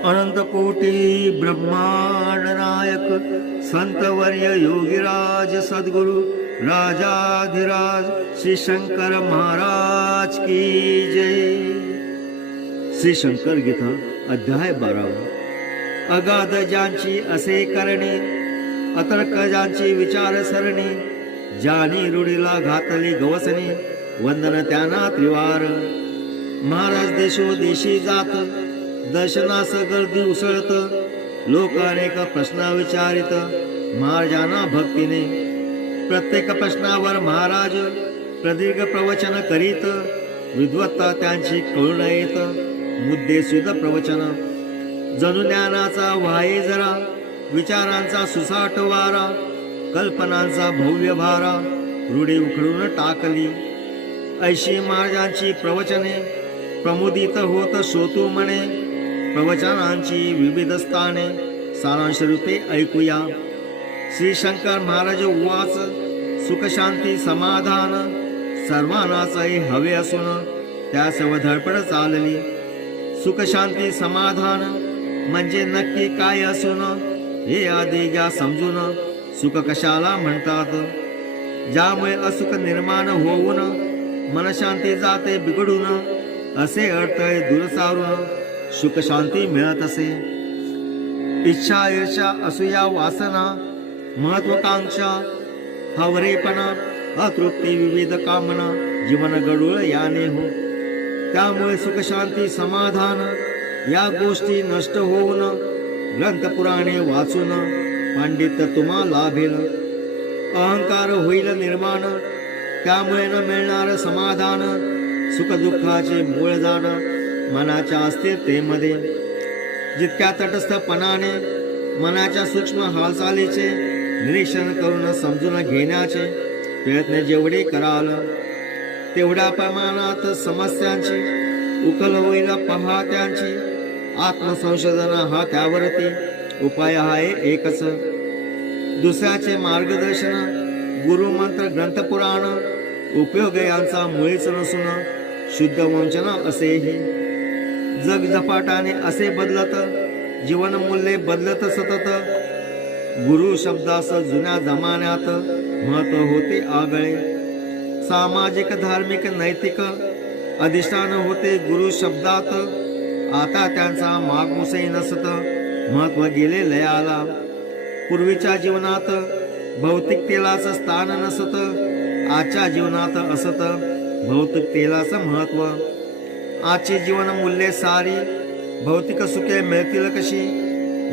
अनंत कोटी ब्रह्मांड नायक संतवर्य योगीराज सद्गुरु राजाधिराज श्री शंकर महाराज की जय। श्री शंकर गीता अध्याय 12। अगाध ज्यांची असे करणे, अतर्क ज्यांची विचार सरणे, ज्यानी रूढीला घातली गवसणे, वंदन त्यांना त्रिवार। महाराज देशोदेशी जात, दर्शनास गर्दी उसळत, लोक अनेक प्रश्न विचारित, महाराजांना भक्तीने। प्रत्येक प्रश्नावर महाराज प्रदीर्घ प्रवचन करीत, विद्वत्ता त्यांची कळून येत, मुद्दे सुद्धा प्रवचन। जणू ज्ञानाचा वाहे जरा, विचारांचा सुसाट वारा, कल्पनांचा भव्य भारा, रूढी उखडून टाकली। ऐशी महाराजांची प्रवचने, प्रमुदित होत श्रोतू मने, प्रवचनांची विविध स्थाने, सारांश रूपे ऐकूया। श्री शंकर महाराज उवाच, सुख शांती समाधान सर्वांनाच हवे असून, त्यास धडपड चालली। सुख शांती समाधान म्हणजे नक्की काय असून, हे आधी घ्या समजून, सुख कशाला म्हणतात। ज्यामुळे असुख निर्माण होऊन, मनशांती जाते बिघडून, असे अडथळे दूर सारून सुख शांती मिळत असे। इच्छा ईर्षा असूया वासना, महत्वाकांक्षा हवरेपणा, अतृप्ती विविध कामना, जीवन गडूळ याने हो। त्यामुळे सुख शांती समाधान या गोष्टी नष्ट होऊन, ग्रंथ पुराणे वाचून पांडित्य तुम्हा लाभेल। अहंकार होईल निर्माण, त्यामुळे न मिळणार समाधान, सुख दुःखाचे मूळ जाण मनाच्या अस्थिरतेमध्ये। जितक्या तटस्थपणाने मनाच्या सूक्ष्म हालचालीचे निरीक्षण करून समजून घेण्याचे प्रयत्न जेवढे कराल, तेवढ्या प्रमाणात समस्यांची उकल होईल पहात्यांची। आत्मसंशोधन हा त्यावरती उपाय आहे एकच। दुसऱ्याचे मार्गदर्शन, गुरुमंत्र, ग्रंथपुराण उपयोग यांचा मुळीच नसून शुद्ध वंचन असेही। जग झपाटाने असे बदलत, जीवन मूल्ये बदलत सतत। गुरु शब्दास जुन्या जमान्यात महत्व होते आगळे। सामाजिक धार्मिक नैतिक अधिष्ठान होते गुरु शब्दात, आता त्यांचा मागमुसही नसत, महत्व गेले लयाला। पूर्वीच्या जीवनात भौतिकतेलाच स्थान नसत, आजच्या जीवनात असत भौतिकतेलाच महत्व। आजची जीवन मूल्ये सारी, भौतिक सुखे मिळतील कशी,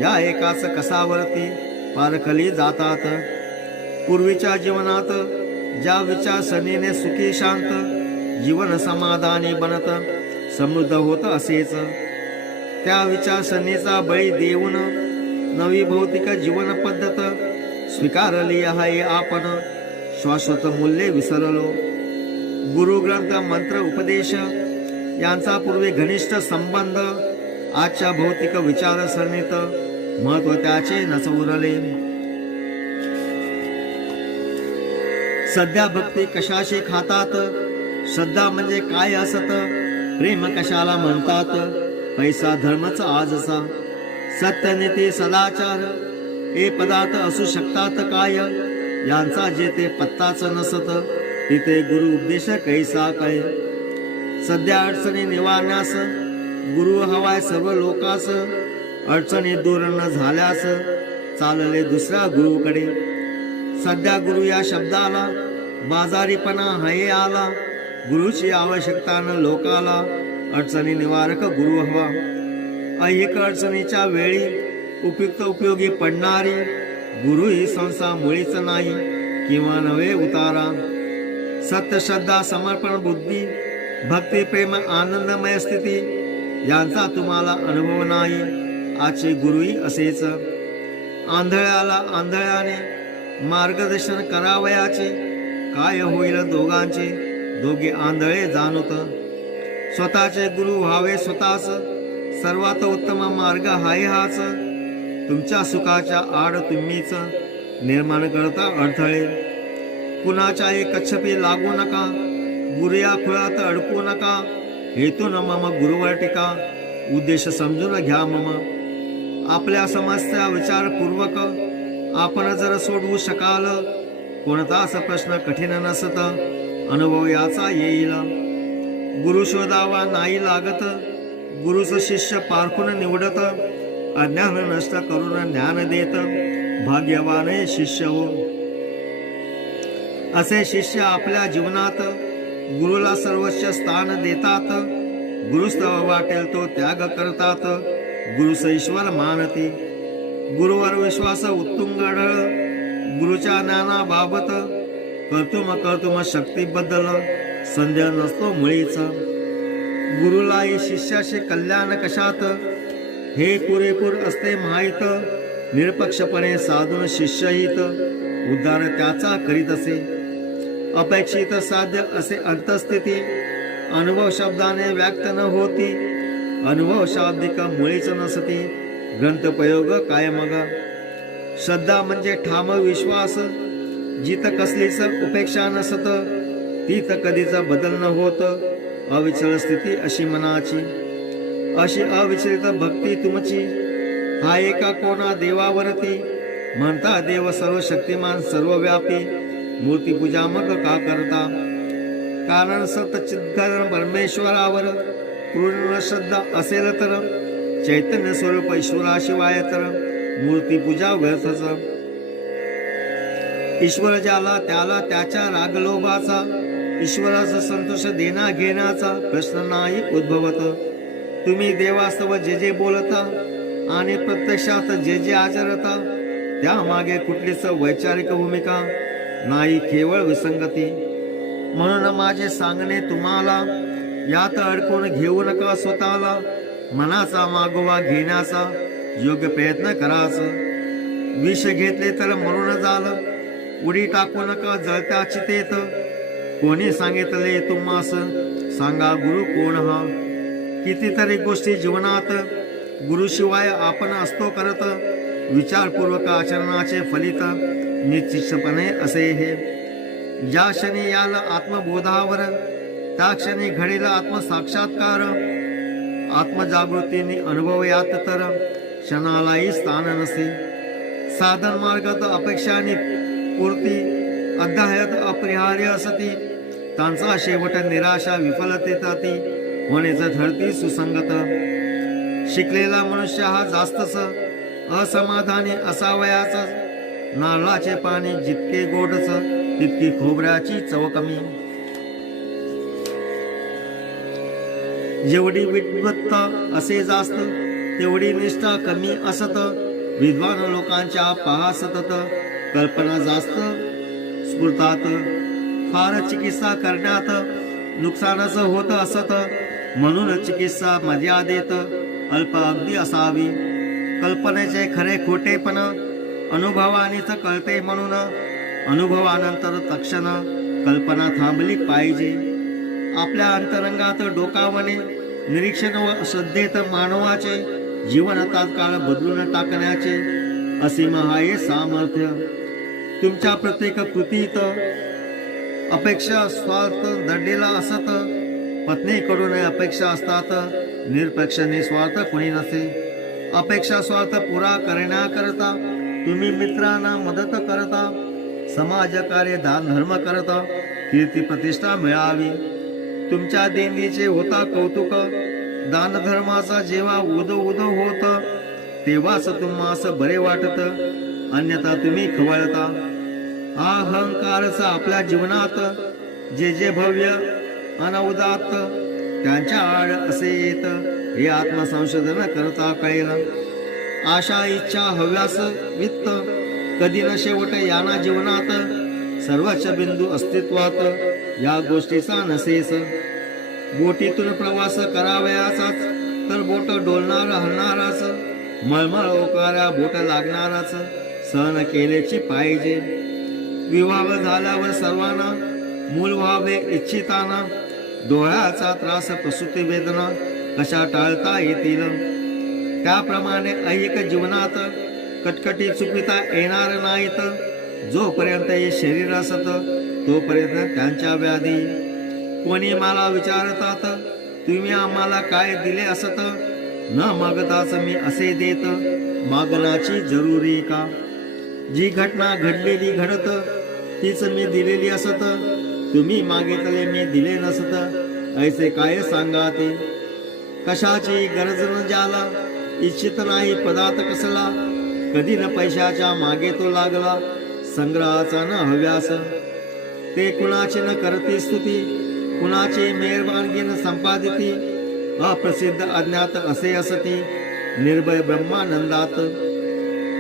या एकाच कसावरती पारखली जातात। पूर्वीच्या जीवनात ज्या विचारसरणीने सुखी शांत जीवन समाधानी बनत समृद्ध होत असेच, त्या विचारसरणीचा बळी देऊन नवी भौतिक जीवन पद्धत स्वीकारली आहे आपण। शाश्वत मूल्ये विसरलो। गुरु ग्रंथ मंत्र उपदेश यांचा पूर्वी घनिष्ठ संबंध, आजच्या भौतिक विचारसरणीत महत्व त्याचे नच उरले। सध्या भक्ती कशाशी खातात, श्रद्धा म्हणजे काय असत, प्रेम कशाला म्हणतात, पैसा धर्मच आजचा, सत्यनीती सदाचार हे पदार्थ असू शकतात काय, यांचा जेथे पत्ताच नसत, तिथे गुरु उपदेश कैसा काय। सध्या अडचणी निवारण्यास गुरु हवाय सर्व लोकास, अडचणी दूर न झाल्यास चालले दुसऱ्या गुरुकडे। सध्या गुरु या शब्दाला बाजारीपणा हये आला, गुरुची आवश्यकता न लोकाला, अडचणी निवारक गुरु हवा। ऐहिक अडचणीच्या वेळी उपयुक्त उपयोगी पडणारी गुरु ही संस्था मुळीच नाही किंवा नवे उतारा। सत्य श्रद्धा समर्पण बुद्धी भक्ती प्रेम आनंदमय स्थिती यांचा तुम्हाला अनुभव नाही, आजचे गुरुही असेच। आंधळ्याला आंधळ्याने मार्गदर्शन करावयाचे, काय होईल दोघांचे, दोघे आंधळे जाणूत। स्वतःचे गुरु व्हावे स्वतःच, सर्वात उत्तम मार्ग हाय हाच। तुमच्या सुखाच्या आड तुम्हीच निर्माण करता अडथळे। कुणाच्या कच्छपी लागू नका, गुरु या खुळात अडकू नका, हेतून मम गुरुवर टीका, उद्देश समजून घ्या मम. आपल्या समस्या विचारपूर्वक आपण जर सोडवू शकाल, कोणताच प्रश्न कठीण नसत, अनुभव याचा येईल. गुरु शोधावा नाही लागत, गुरुच शिष्य पारखून निवडत, अज्ञान नष्ट करून ज्ञान देत, भाग्यवान शिष्य हो. असे शिष्य आपल्या जीवनात गुरुला सर्वोच्च स्थान देतात. गुरुस्तव वाटेल तो त्याग करतात, गुरुस ईश्वर मानती. गुरुवर विश्वास उत्तुंग ढळ, गुरुच्या ज्ञानाबाबत कर्तुम शक्तीबद्दल संदेह नसतो मुळीच. गुरुलाही शिष्याचे कल्याण कशात हे पुरेपूर असते माहीत. निरपक्षपणे साधून शिष्यहित उद्धार त्याचा करीत असे. अपेक्षित साध्य असे अंतस्थिती अनुभव शब्दाने व्यक्त न होती. अनुभव शाब्दिक मुळीच नसती, ग्रंथप्रयोग काय मग. श्रद्धा म्हणजे ठाम विश्वास, जित कसलीच उपेक्षा नसत, तीत कधीच बदल न होत. अविचल स्थिती अशी मनाची, अशी अविचलित भक्ती तुमची. हा एका कोणा देवावरती, म्हणता देव सर्व शक्तिमान सर्वव्यापी. मूर्तीपूजा मग का करता, कारण सतचिद्घन परमेश्वरावर पूर्ण श्रद्धा असेल तर. चैतन्य स्वरूप ईश्वराशिवाय तर मूर्तीपूजा व्यर्थच. ईश्वर ज्याला त्याला त्याच्या रागलोभाचा, ईश्वराचा संतोष देना घेण्याचा प्रश्न नाही उद्भवत. तुम्ही देवास्तव जे जे बोलता आणि प्रत्यक्षात जे जे आचरता, त्यामागे कुठलीच वैचारिक भूमिका नाही, केवळ विसंगती. म्हणून माझे सांगणे तुम्हाला, यात अडकून घेऊ नका स्वतःला. मनाचा मागोवा घेण्याचा योग्य प्रयत्न कराच. विष घेतले तर मरून झालं, उडी टाकू नका जळत्या चितेत. कोणी सांगितले तुम्हास, सांगा गुरु कोण हा. कितीतरी गोष्टी जीवनात गुरुशिवाय आपण असतो करत. विचारपूर्वक आचरणाचे फलित निश्चितपणे असे हे. ज्या क्षणी याल आत्मबोधावर, त्या क्षणी घडेल आत्मसाक्षात्कार. आत्मजागृतीने अनुभव यात तर क्षणालाही स्थान नसे. साधन मार्गात अपेक्षाने पूर्ती अध्यायात अपरिहार्य असती. त्यांचा शेवट निराशा विफलतेत होण्याच ठरती सुसंगत. शिकलेला मनुष्य हा जास्तच असमाधानी असावयाचा. नारळाचे पाणी जितके गोडच, तितकी खोबऱ्याची चव कमी. जेवढी विद्वत्ता असे जास्त, तेवढी निष्ठा कमी असत. विद्वान लोकांच्या पहा सतत, कल्पना जास्त स्फुरतात. फार चिकित्सा करण्यात नुकसानच होत असत. म्हणून चिकित्सा मर्यादेत अल्प अगदी असावी. कल्पनेचे खरे खोटेपण अनुभवानेच कळते. म्हणून अनुभवानंतर तक्षण कल्पना थांबली पाहिजे. आपल्या अंतरंगात डोकावणे, निरीक्षण व श्रद्धेत मानवाचे जीवन तात्काळ बदलून टाकण्याचे असीम आहे सामर्थ्य. तुमच्या प्रत्येक कृतीत अपेक्षा स्वार्थ दडलेला असत. पत्नीकडून अपेक्षा असतात, निरपेक्ष निस्वार्थ कोणी नसे. अपेक्षा स्वार्थ पुरा करण्याकरता तुम्ही मित्रांना मदत करता, समाज कार्य दान धर्म करता, कीर्ती प्रतिष्ठा मिळावी. तुमच्या देणगीचे होता कौतुक. दान धर्माचा जेव्हा उदो उदो होत, तेव्हाच तुम्हास बरे वाटत, अन्यथा तुम्ही खवळता. हा अहंकारचा आपल्या जीवनात जे जे भव्य अनवदात त्यांच्या आड असे येत, हे आत्मसंशोधन करता कळेल. आशा इच्छा हव्यास वित्त कधी न शेवट याना जीवनात. सर्वच बिंदू अस्तित्वात या गोष्टीचा नसेस. बोटीतून प्रवास करावयाचाच तर बोट डोलणार हलणाराच. मळमळ ओकाऱ्या बोट लागणाराच सहन केलेची पाहिजे. विवाह झाल्यावर सर्वांना मूल व्हावे इच्छिताना डोळ्याचा त्रास प्रसूती वेदना कशा टाळता येतील. त्याप्रमाणे ऐहिक जीवनात कटकटी चुकविता येणार नाहीत. जोपर्यंत हे शरीर असत तोपर्यंत त्यांच्या व्याधी. कोणी मला विचारतात, तुम्ही आम्हाला काय दिले असत, न मागताच मी असे देत, मागण्याची जरुरी का? जी घटना घडलेली घडत, तीच मी दिलेली असत, तुम्ही मागितले मी दिले नसत, ऐसे काय सांगा ते? कशाची गरज न ज्याला, इच्छित नाही पदार्थ कसला, कधी न पैशाच्या मागे तो लागला, संग्रहाचा न हव्यास. ते कुणाची न करते स्तुती, कुणाची मेहरबानगी न संपादिती, अप्रसिद्ध अज्ञात असे असती, निर्भय ब्रह्मानंदात.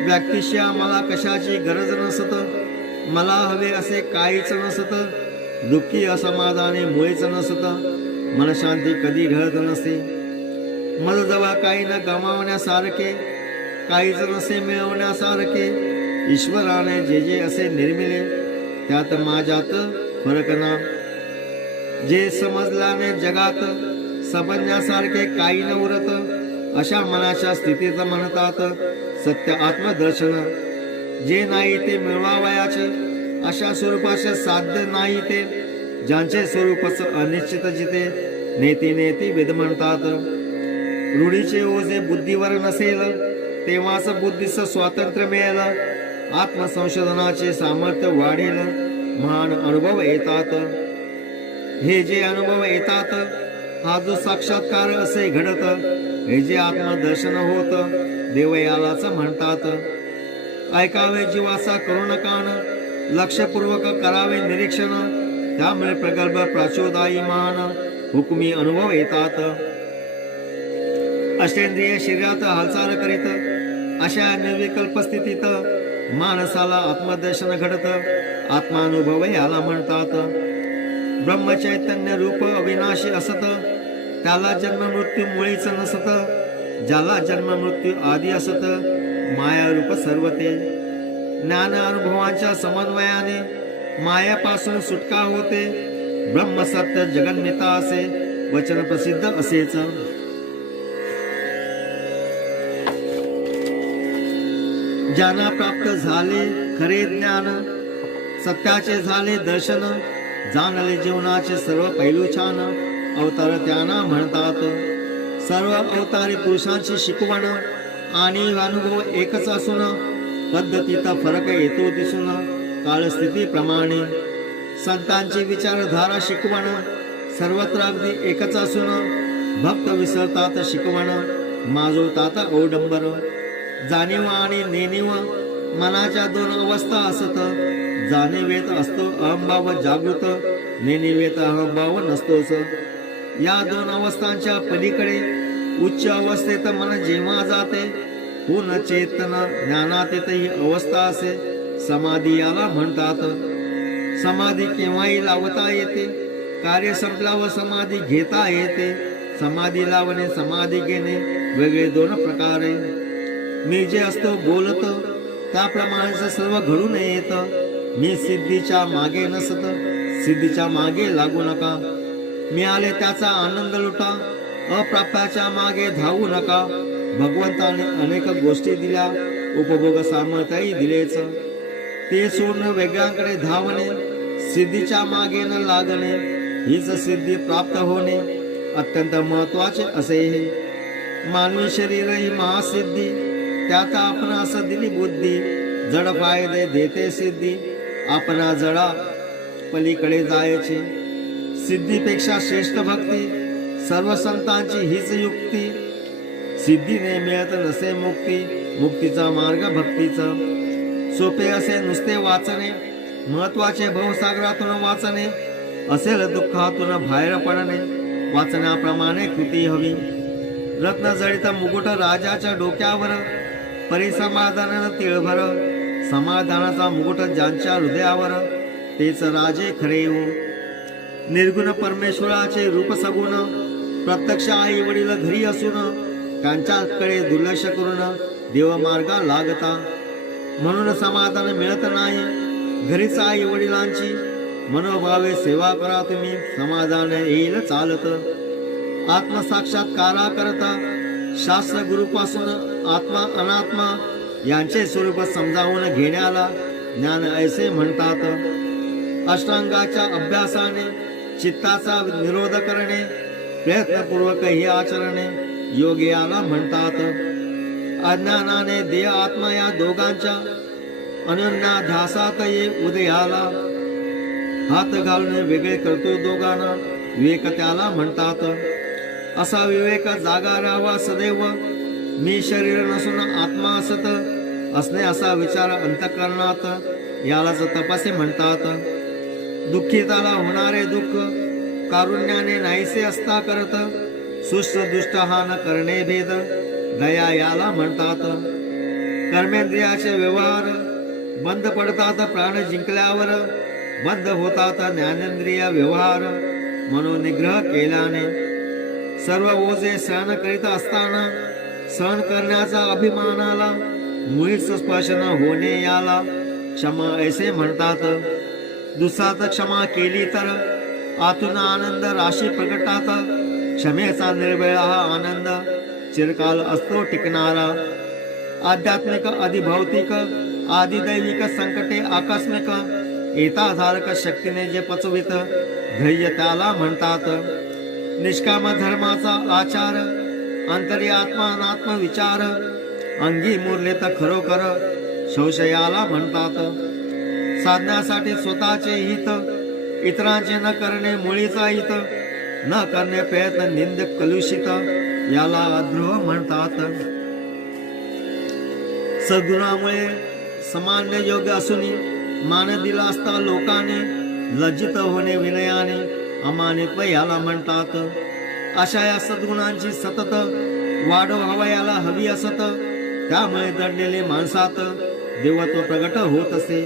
व्यक्तिशा मला कशाची गरज नसत, मला हवे असे काहीच नसत, दुःखी असमाधानी मुळीच नसत, मनशांती कधी घडत नसे. मज जवळ काही न गमावण्यासारखे, काहीच नसे मिळवण्यासारखे, ईश्वराने जे जे असे निर्मिले, त्यात माझ्यात फरक ना. जे समजल्याने जगात समजण्यासारखे काही न उरत, अशा मनाच्या स्थितीत म्हणतात सत्य आत्मदर्शन. जे नाही ते मिळवावयाचे, अशा स्वरूपाचे साध्य नाही ते, ज्यांचे स्वरूपच अनिश्चित जिते, नेती नेती वेद म्हणतात. रूढीचे ओझे बुद्धीवर नसेल, तेव्हाच बुद्धीस स्वातंत्र्य मिळेल, आत्मसंशोधनाचे सामर्थ्य वाढेल, महान अनुभव येतात. हे जे अनुभव येतात, हा जो साक्षात्कार असे घडत, हे जे आत्मदर्शन होत, देव यालाच म्हणतात. ऐकावे जीवाचा करुण कान, लक्षपूर्वक करावे निरीक्षण, त्यामुळे प्रगल्भ प्राचोदायी मान हुकमी अनुभव येतात. अष्टेंद्रिय शरीरात हालचाल करीत, अशा निर्विकल्प स्थितीत माणसाला आत्मदर्शन घडत, आत्मानुभव याला म्हणतात. ब्रह्मचैतन्य रूप अविनाशी असत, त्याला जन्म मृत्यू मुळीच नसत, ज्याला जन्म मृत्यू आदी असत, माया रूप सर्व ते. ज्ञान अनुभवांच्या समन्वयाने मायापासून सुटका होते, ब्रह्म सत्य जगन्मिता असे वचन प्रसिद्ध असेच. ज्यांना प्राप्त झाले खरे ज्ञान, सत्याचे झाले दर्शन, जाणले जीवनाचे सर्व पैलू छान, अवतार त्यांना म्हणतात. सर्व अवतारी पुरुषांची शिकवण आणि अनुभव एकच असून, पद्धतीचा फरक येतो दिसून, काळस्थितीप्रमाणे. संतांची विचारधारा शिकवण सर्वत्र अगदी एकच असून, भक्त विसरतात शिकवण, माजवतात औडंबर. जाणीव आणि नेणीव मनाच्या दोन अवस्था असत, जाणीवेत असतो अहंभाव जागृत, नेणीवेत अहंभाव नसतोच. या दोन अवस्थांच्या पलीकडे उच्च अवस्थेत मन जेव्हा जाते, पूर्ण चेतन ज्ञानातीत ही अवस्था असे, समाधी याला म्हणतात. समाधी केव्हाही लावता येते, कार्य संपल्यावर समाधी घेता येते. समाधी लावणे समाधी घेणे वेगळे दोन प्रकारे. मी जे असतो बोलतो त्याप्रमाणे सर्व घडून येत. मी सिद्धीच्या मागे नसत, सिद्धीच्या मागे लागू नका. मिळाले त्याचा आनंद लुटा, अप्राप्याच्या मागे धावू नका. भगवंताने अनेक गोष्टी दिल्या, उपभोग सामर्थ्यही दिलेच. ते सोडून वेगळ्यांकडे धावणे, सिद्धीच्या मागे न लागणे, हीच सिद्धी प्राप्त होणे अत्यंत महत्वाचे असे. मानवी शरीर ही महासिद्धी, त्यात आपणास दिली बुद्धी. जड फायदे देते सिद्धी, आपणा जडा पलीकडे जायचे. सिद्धीपेक्षा श्रेष्ठ भक्ती, सर्व संतांची हीच युक्ती. सिद्धीने मिळत नसे मुक्ती, मुक्तीचा मार्ग भक्तीचा. सोपे असे नुसते वाचणे, महत्वाचे भवसागरातून वाचणे. असेल दुःखातून बाहेर पडणे, वाचण्याप्रमाणे कृती हवी. रत्न जडित मुकुट राजाच्या डोक्यावर, परिसमाधान तिळभर. समाधानाचा मुकुट ज्यांच्या हृदयावर, तेच राजे खरे हो. निर्गुण परमेश्वराचे रूप सगुण, प्रत्यक्ष आई वडील घरी असून, त्यांच्याकडे दुर्लक्ष करून देव मार्गा लागता. म्हणून समाधान मिळत नाही. घरीच आई वडिलांची मनोभावे सेवा करा तुम्ही, समाधान येईल चालत. आत्मसाक्षात्कारा करता शास्त्र गुरुपासून आत्मा अनात्मा यांचे स्वरूप समजावून घेण्याला ज्ञान ऐसे म्हणतात. अष्टांगाच्या अभ्यासाने चित्ताचा निरोध करणे, प्रयत्नपूर्वक हे आचरणे, योगी याला म्हणतात. अज्ञानाने देह आत्मा या दोघांच्या अनन्याध्यासात ये उदयाला. हात घालून वेगळे करतो दोघांना, विवेक त्याला म्हणतात. असा विवेक जागा राहावा सदैव. मी शरीर नसून आत्मा असत असणे असा विचार अंतःकरणात, यालाच तपसे म्हणतात. दुःखिताला होणारे दुःख कारुण्याने नाहीसे असता करत. सुष्ट दुष्ट हा न करणे भेद, दया याला म्हणतात. कर्मेंद्रियाचे व्यवहार बंद पडतात प्राण जिंकल्यावर. बंद होतात ज्ञानेंद्रिय व्यवहार मनोनिग्रह केल्याने. सर्व ओझे सहन करीत असताना सहन करण्याचा अभिमानाला मुळीच स्पर्श न होणे याला क्षमा ऐसे म्हणतात. दुसरात क्षमा केली तर आतून आनंद राशी प्रगटात. क्षमेचा निर्भय हा आनंद चिरकाल असतो टिकणारा. आध्यात्मिक अधिभौतिक आदिदैविक संकटे आकस्मिक येताधारक शक्तीने जे पचवित धैर्य त्याला म्हणतात. निष्काम धर्माचा आचार अंतर्यात्मा अनात्म विचार अंगी मुरले तर खरोखर शौशयाला म्हणतात. साधण्यासाठी स्वतःचे हित इतरांचे न करणे मुळीचा हित. न करणे प्रयत्न निंद कलुषित याला द्रोह म्हणतात. सद्गुणामुळे सामान्य योग्य असून मान दिला असता लोकांनी लज्जित होणे विनयाने अमानित्व याला म्हणतात. अशा या सद्गुणांची सतत वाढ हवयाला हवी असत. त्यामुळे दडलेले माणसात देवत्व प्रगट होत असे.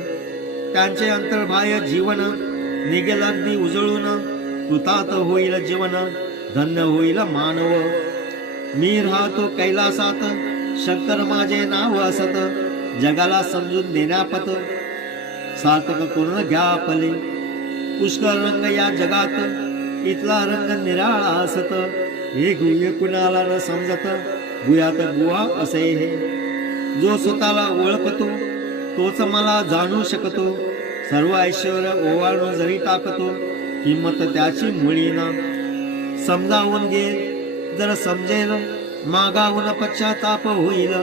त्यांचे अंतर्बाह्य जीवन निघेल अगदी उजळून. कृतात होईल जीवन धन्य होईल मानव. मी राहतो कैलासात शंकर माझे नाव असत. जगाला समजून देण्यापत सार्थक करून घ्या फले. पुष्कळ रंग या जगात इथला रंग निराळा असत. हे गुह्य कुणाला न समजत गुह्यात गुहा असे हे. जो स्वतःला ओळखतो तोच मला जाणू शकतो. सर्व ऐश्वर ओवाळून जरी टाकतो किंमत त्याची मुळीना. समजावून घे जर समजेल मागाहून पश्चाताप होईल.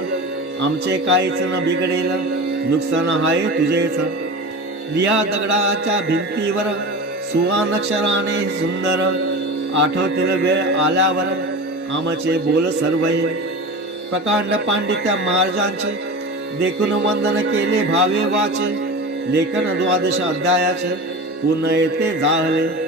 आमचे काहीच न बिघडेल नुकसान हाय तुझेच. लिया दगडाच्या भिंतीवर सुवानक्षराने सुंदर. आठवतील वेळ आल्यावर आमचे बोल सर्व हे. प्रकांड पांडित्य महाराजांचे देखून वंदन केले भावे वाचे. लेखन 12 अध्यायाचे पूर्ण येते जाहले.